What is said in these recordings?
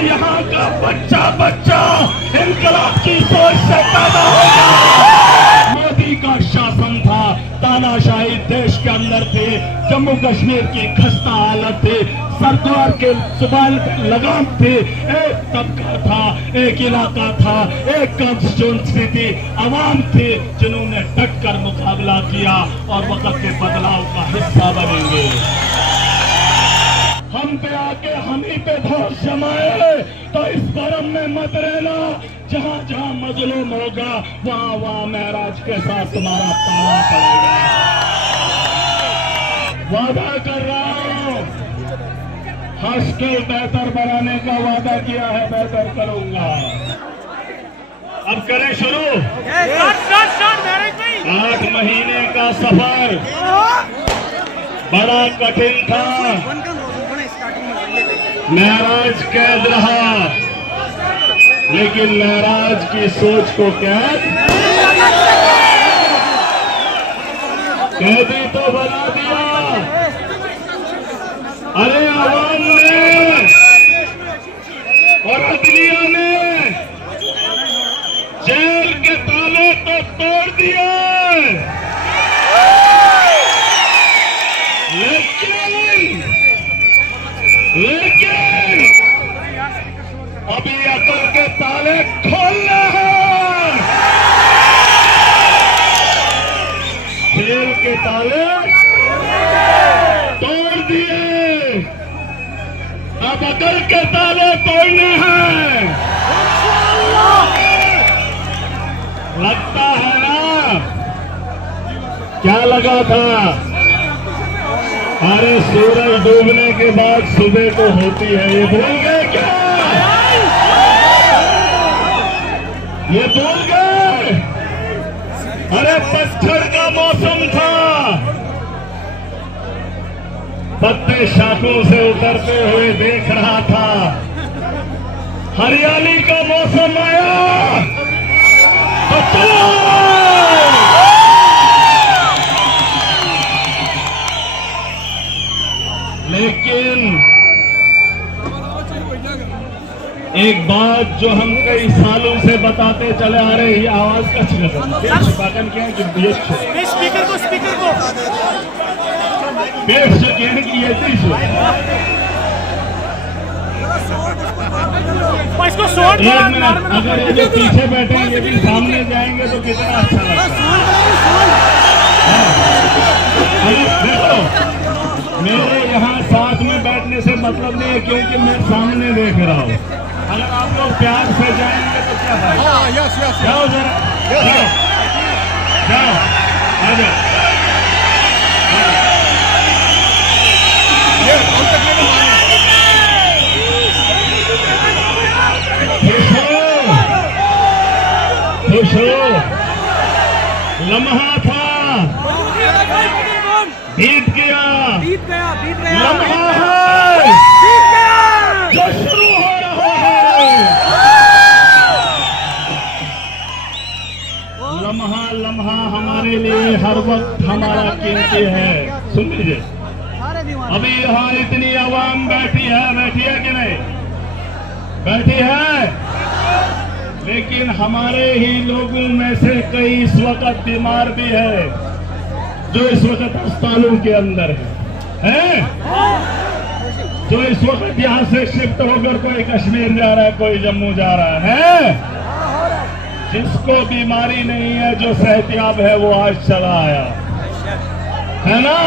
यहाँ का बच्चा बच्चा इनकलाब की सोच से पैदा होगा। मोदी का शासन था, तानाशाही देश के अंदर थे, जम्मू कश्मीर की खस्ता हालत थी, सरकार के जुबान पे लगाम थी, एक तबका था, एक इलाका था, एक कॉन्स्टिट्यूंसी थी, आवाम थी जिन्होंने डट कर मुकाबला किया और वक्त के बदलाव का हिस्सा बनेंगे। हम पे आके हम ही पे भरोस जमाए तो इस भरम में मत रहना। जहाँ जहाँ मजलूम होगा वहाँ वहाँ महराज के साथ तुम्हारा ताना पड़ेगा। वादा कर रहा हूँ, हॉस्टल बेहतर बनाने का वादा किया है, बेहतर करूंगा। अब करें शुरू। 8 महीने का सफर बड़ा कठिन था, महराज कैद रहा, लेकिन महराज की सोच को कैदी तो बना दिया। अरे आवाम ने और अदलिया ने जेल के ताले तो तोड़ दिए, लेकिन अभी अकल के ताले खोलने हैं। जेल के ताले तोड़ दिए, अब अकल के ताले तोड़ने हैं। लगता है ना, क्या लगा था? अरे सूरज डूबने के बाद सुबह तो होती है, ये भूल गए क्या? ये भूल गए? अरे पतझड़ का मौसम था, पत्ते शाखों से उतरते हुए देख रहा था। हरियाली का मौसम आया तो चलो। लेकिन एक बात जो हम कई सालों से बताते चले आ रहे, ये आवाज का छिपाकन क्या है कि स्पीकर को पेट से कहने की ये एक मिनट, अगर ये जो पीछे बैठे हैं ये भी सामने जाएंगे तो कितना अच्छा लगता है। देखो, मेरे यहाँ साथ में बैठने से मतलब नहीं है, क्योंकि मैं सामने देख रहा हूँ। अगर आप लोग प्यार से जाएंगे तो क्या फायदा? जाओ जरा, जाओ, आ जाओ। खुश हो, लम्हा था, बीत गया, लम्हा है जो शुरू हो रहा है। लम्हा लम्हा हमारे लिए हर वक्त हमारा कीमती है। सुन लीजिए, अभी यहाँ इतनी आवाम बैठी है कि नहीं? बैठी है, लेकिन हमारे ही लोगों में से कई इस वक्त बीमार भी है, जो इस वक्त अस्पतालों के अंदर है, जो इस वक्त यहाँ से शिफ्ट होकर कोई कश्मीर जा रहा है, कोई जम्मू जा रहा है। जिसको बीमारी नहीं है, जो सेहतियाब है, वो आज चला आया है ना।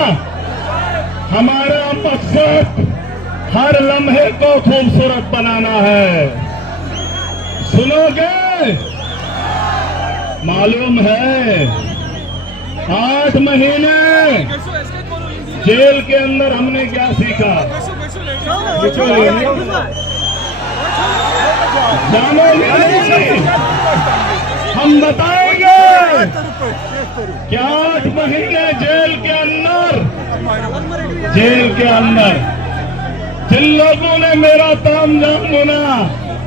हमारा मकसद हर लम्हे को खूबसूरत बनाना है। सुनोगे? मालूम है 8 महीने जेल के अंदर हमने क्या सीखा? जानेंगे, हम बताएंगे कि 8 महीने जेल के अंदर जिन लोगों ने मेरा ताम झाम सुना,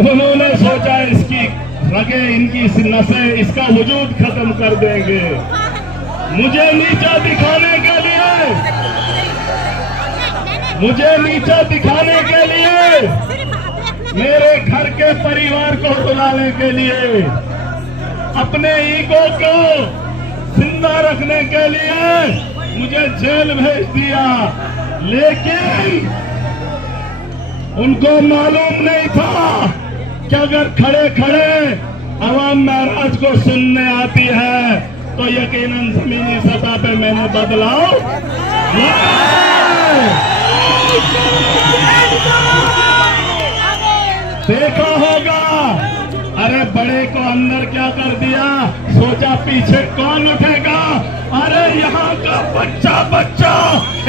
उन्होंने सोचा इसकी रगे, इनकी नसें, इसका वजूद खत्म कर देंगे। मुझे नीचा दिखाने के लिए मेरे घर के परिवार को रुलाने के लिए, अपने ईगो को जिंदा रखने के लिए मुझे जेल भेज दिया। लेकिन उनको मालूम नहीं था कि अगर खड़े खड़े अवाम महराज को सुनने आती है तो यकीनन जमीनी सतह पे मैंने बदलाव देखा होगा। अरे बड़े को अंदर क्या कर दिया, सोचा पीछे कौन उठेगा। अरे यहाँ का बच्चा बच्चा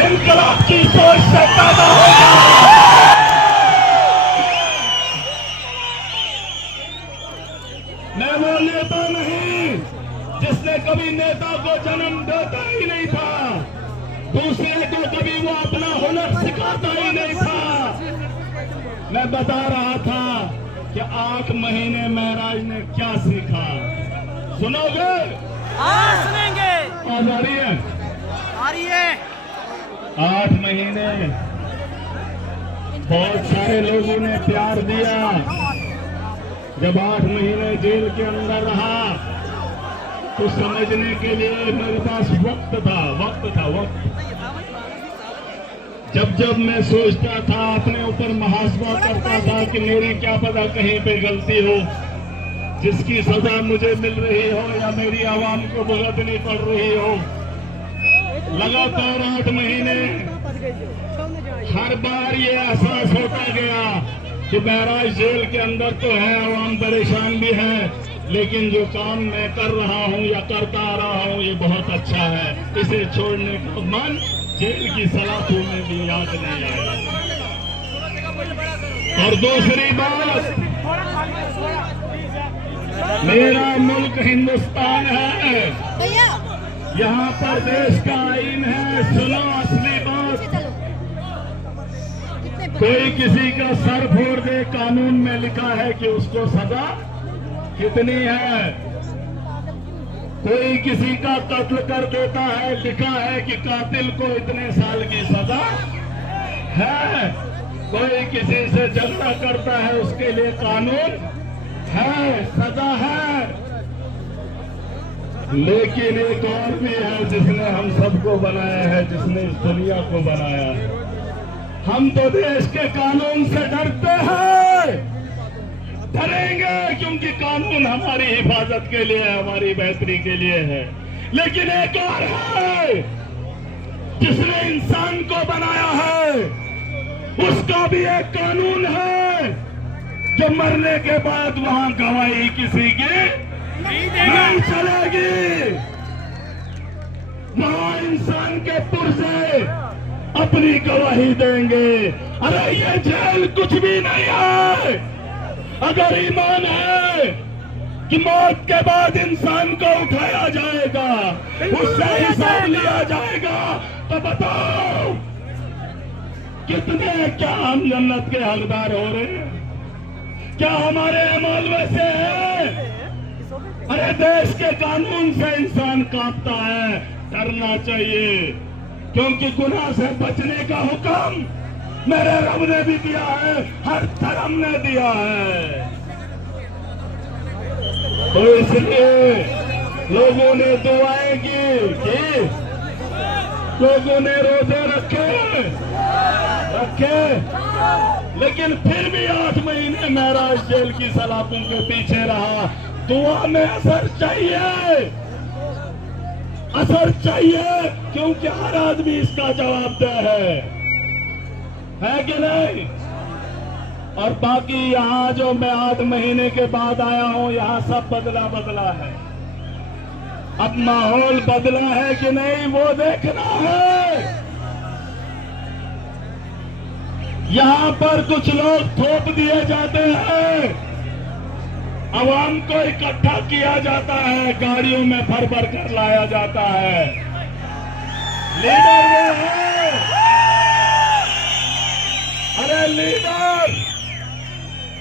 इनकलाब की सोच से पैदा होगा। मैं वो नेता नहीं जिसने कभी नेता को जन्म देता ही नहीं था, दूसरे को कभी वो अपना हुनर सिखाता ही नहीं था। मैं बता रहा था कि 8 महीने महराज ने क्या सीखा। सुनोगे? हाँ सुनेंगे। आवाज आ रही है? आ रही है। 8 महीने बहुत सारे लोगों ने प्यार दिया। जब 8 महीने जेल के अंदर रहा तो समझने के लिए मेरे पास वक्त था। जब मैं सोचता था, अपने ऊपर मुहासबा करता था कि मेरी क्या पता कहीं पे गलती हो, जिसकी सजा मुझे मिल रही हो या मेरी आवाम को भुगतनी पड़ रही हो। लगातार 8 महीने हर बार ये एहसास होता गया कि महराज जेल के अंदर तो है, आवाम परेशान भी है, लेकिन जो काम मैं कर रहा हूँ या करता आ रहा हूँ ये बहुत अच्छा है। इसे छोड़ने का मन जेल की सलाखों में भी याद नहीं आया। और दूसरी बात, मेरा मुल्क हिंदुस्तान है, यहाँ पर देश का आईन है। सुनो असली बात, कोई किसी का सर फोड़ दे, कानून में लिखा है कि उसको सजा कितनी है। कोई किसी का कत्ल कर देता है, लिखा है कि कातिल को इतने साल की सजा है। कोई किसी से झगड़ा करता है, उसके लिए कानून है, सजा है। लेकिन एक और भी है जिसने हम सबको बनाया है, जिसने इस दुनिया को बनाया है। हम तो देश के कानून से डरते हैं, डरेंगे क्योंकि कानून हमारी हिफाजत के लिए है, हमारी बेहतरी के लिए है। लेकिन एक और है जिसने इंसान को बनाया है, उसका भी एक कानून है जो मरने के बाद वहां गवाही किसी की नहीं चलेगी। वहां इंसान के पुर्जे अपनी गवाही देंगे। अरे ये जेल कुछ भी नहीं है। अगर ईमान है कि मौत के बाद इंसान को उठाया जाएगा, उससे हिसाब लिया जाएगा, तो बताओ कितने, क्या हम जन्नत के हकदार हो रहे हैं? क्या हमारे अमल वैसे है? अरे देश के कानून से इंसान कांपता है। डरना चाहिए, क्योंकि गुनाह से बचने का हुक्म मेरे रब ने भी दिया है, हर धर्म ने दिया है। तो इसलिए लोगों ने दुआएं की, लोगों ने रोजे रखे, लेकिन फिर भी 8 महीने महराज जेल की सलाखों के पीछे रहा। दुआ में असर चाहिए, क्योंकि हर आदमी इसका जवाबदेह है कि नहीं? और बाकी यहाँ जो मैं 8 महीने के बाद आया हूँ, यहाँ सब बदला है। अब माहौल बदला है कि नहीं वो देखना है। यहाँ पर कुछ लोग थोप दिए जाते हैं, आवाम को इकट्ठा किया जाता है, गाड़ियों में भर भर कर लाया जाता है। लीडर वो है, अरे लीडर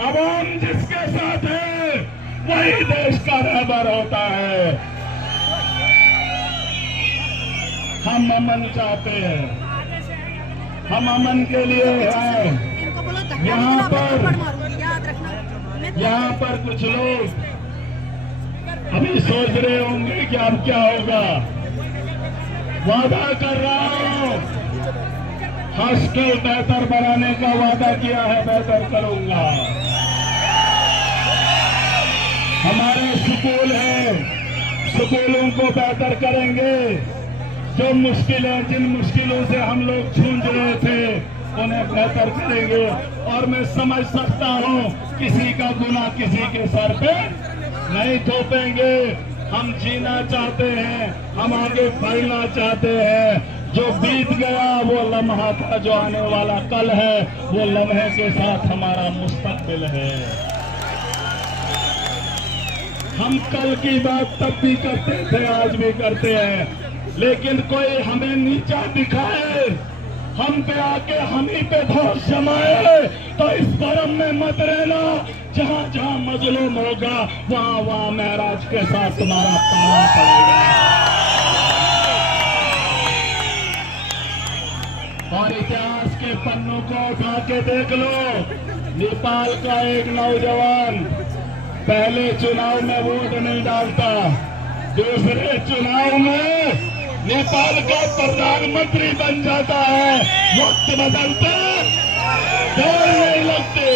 आवाम जिसके साथ है वही देश का रहबर होता है। हम अमन चाहते हैं, हम अमन के लिए हैं। यहाँ पर यहाँ पर कुछ लोग अभी सोच रहे होंगे कि अब क्या होगा। वादा कर रहा हूं, हॉस्टल बेहतर बनाने का वादा किया है, बेहतर करूंगा। हमारे स्कूल हैं, स्कूलों को बेहतर करेंगे। जो मुश्किलें, जिन मुश्किलों से हम लोग जूझ रहे थे, उन्हें बेहतर करेंगे। और मैं समझ सकता हूं, किसी का गुनाह किसी के सर पे नहीं थोपेंगे। हम जीना चाहते हैं, हम आगे बढ़ना चाहते हैं। जो बीत गया वो लम्हा था, जो आने वाला कल है वो लम्हे के साथ हमारा मुस्तकबिल है। हम कल की बात तब भी करते थे, आज भी करते हैं, लेकिन कोई हमें नीचा दिखाए, हम पे आके हम ही पे धौंस जमाए, तो इस भरम में मत रहना। जहां जहां मजलूम होगा वहां वहां महराज के साथ तुम्हारा पाना पड़ेगा। और इतिहास के पन्नों को उठा के देख लो। नेपाल का एक नौजवान पहले चुनाव में वोट नहीं डालता, दूसरे चुनाव में नेपाल का प्रधानमंत्री बन जाता है। वक्त बदलते देर नहीं लगती,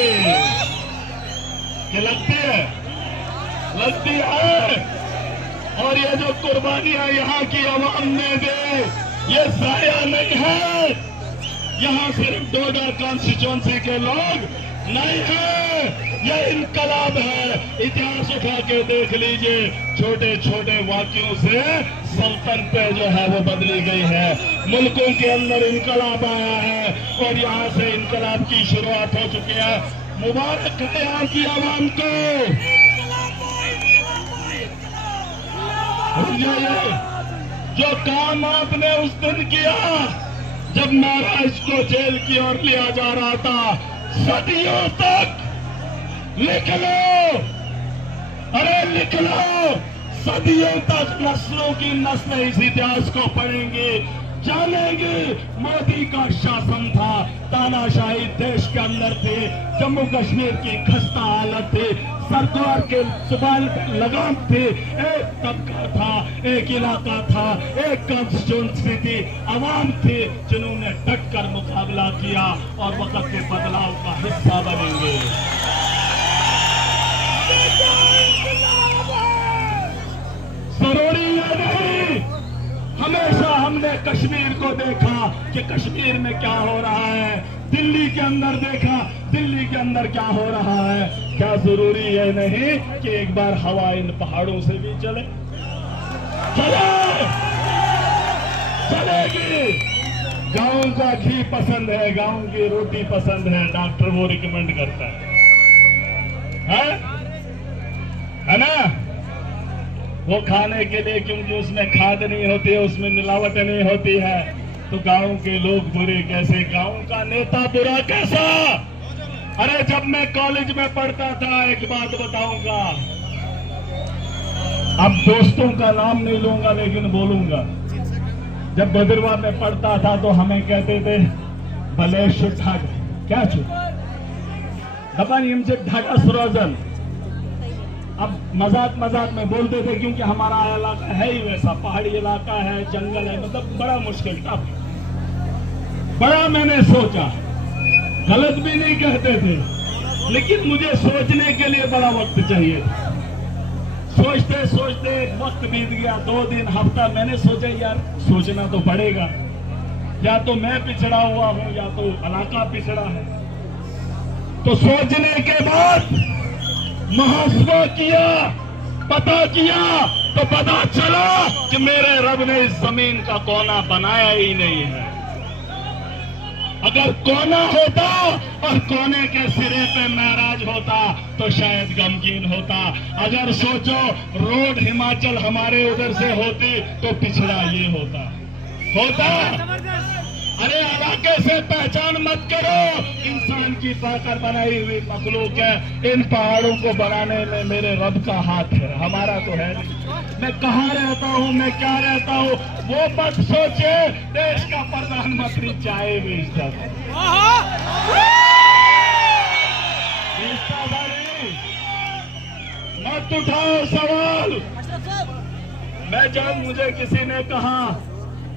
क्या लगती है? लगती है। और ये जो कुर्बानियां यहाँ की आवाम ने दी, ये जाया नहीं है। यहाँ सिर्फ डोडा कॉन्स्टिट्यूंसी के लोग नहीं है, ये इनकलाब है। इतिहास उठा के देख लीजिए, छोटे छोटे वाक्यों से सल्तनत पे जो है वो बदली गई है। मुल्कों के अंदर इनकलाब आया है और यहाँ से इनकलाब की शुरुआत हो चुकी है। मुबारक है यहाँ की आवाम को। जो काम आपने उस दिन किया जब महाराज को जेल की ओर लिया जा रहा था, सदियों तक लिख लो, अरे लिख लो, सदियों तक नस्लों की नस्लें इस इतिहास को पढ़ेंगे, जानेंगे। मोदी का शासन था, तानाशाही देश के अंदर थे, जम्मू कश्मीर की खस्ता हालत थी, सरकार के जुबान पे लगाम थे। एक तबका था, एक इलाका था, एक कॉन्स्टिट्यूंसी थी, आवाम थे जिन्होंने डट कर मुकाबला किया और वक्त के बदलाव का हिस्सा बनेंगे। जरूरी नहीं, हमेशा हमने कश्मीर को देखा कि कश्मीर में क्या हो रहा है, दिल्ली के अंदर देखा दिल्ली के अंदर क्या हो रहा है। क्या जरूरी है नहीं कि एक बार हवा इन पहाड़ों से भी चले? चलेगी। गांव का घी पसंद है, गांव की रोटी पसंद है, डॉक्टर वो रिकमेंड करता है ना? वो खाने के लिए, क्योंकि उसमें खाद नहीं होती है, उसमें मिलावट नहीं होती है। तो गांव के लोग बुरे कैसे, गांव का नेता बुरा कैसा? अरे जब मैं कॉलेज में पढ़ता था, एक बात बताऊंगा, अब दोस्तों का नाम नहीं लूंगा लेकिन बोलूंगा। जब भद्रवा में पढ़ता था तो हमें कहते थे भले शुद्ध क्या ढाका सुरोजन। अब मजाक मजाक में बोलते थे क्योंकि हमारा इलाका है ही वैसा, पहाड़ी इलाका है, जंगल है, मतलब बड़ा मुश्किल था। बड़ा मैंने सोचा, गलत भी नहीं कहते थे, लेकिन मुझे सोचने के लिए बड़ा वक्त चाहिए। सोचते सोचते वक्त बीत गया, 2 दिन, हफ्ता, मैंने सोचा यार सोचना तो पड़ेगा, या तो मैं पिछड़ा हुआ हूं या तो इलाका पिछड़ा है। तो सोचने के बाद मुहासबा किया, पता किया, तो पता चला कि मेरे रब ने इस जमीन का कोना बनाया ही नहीं है। अगर कोना होता और कोने के सिरे पे महराज होता तो शायद गमगीन होता। अगर सोचो रोड हिमाचल हमारे उधर से होती तो पिछड़ा ये होता। अरे इलाके से पहचान मत करो, इंसान की पाकर बनाई हुई मखलूक है। इन पहाड़ों को बनाने में मेरे रब का हाथ है, हमारा तो है नहीं। मैं कहाँ रहता हूँ, मैं क्या रहता हूँ, वो मत सोचे। देश का प्रधानमंत्री चाहे बेचता था, मत उठाओ सवाल। मैं जब मुझे किसी ने कहा,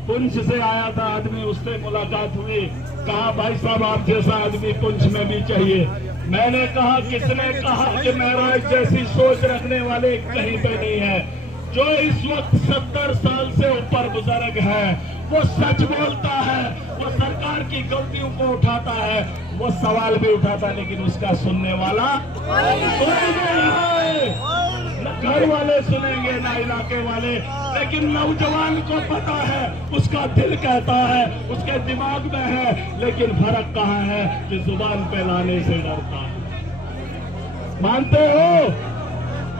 पुंछ से आया था आदमी, उससे मुलाकात हुई, कहा भाई साहब आप जैसा आदमी पुंछ में भी चाहिए। मैंने कहा किसने कहा कि महराज जैसी सोच रखने वाले कहीं पे नहीं है। जो इस वक्त 70 साल से ऊपर बुजुर्ग है, वो सच बोलता है, वो सरकार की गलतियों को उठाता है, वो सवाल भी उठाता है, लेकिन उसका सुनने वाला कोई नहीं है। न घर वाले सुनेंगे ना इलाके वाले, लेकिन नौजवान को पता है, उसका दिल कहता है, उसके दिमाग में है, लेकिन फर्क कहाँ है कि जुबान पे लाने से डरता है। मानते हो?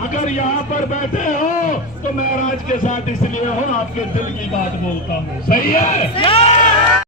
अगर यहाँ पर बैठे हो तो महराज के साथ इसलिए हो आपके दिल की बात बोलता हूँ, सही है?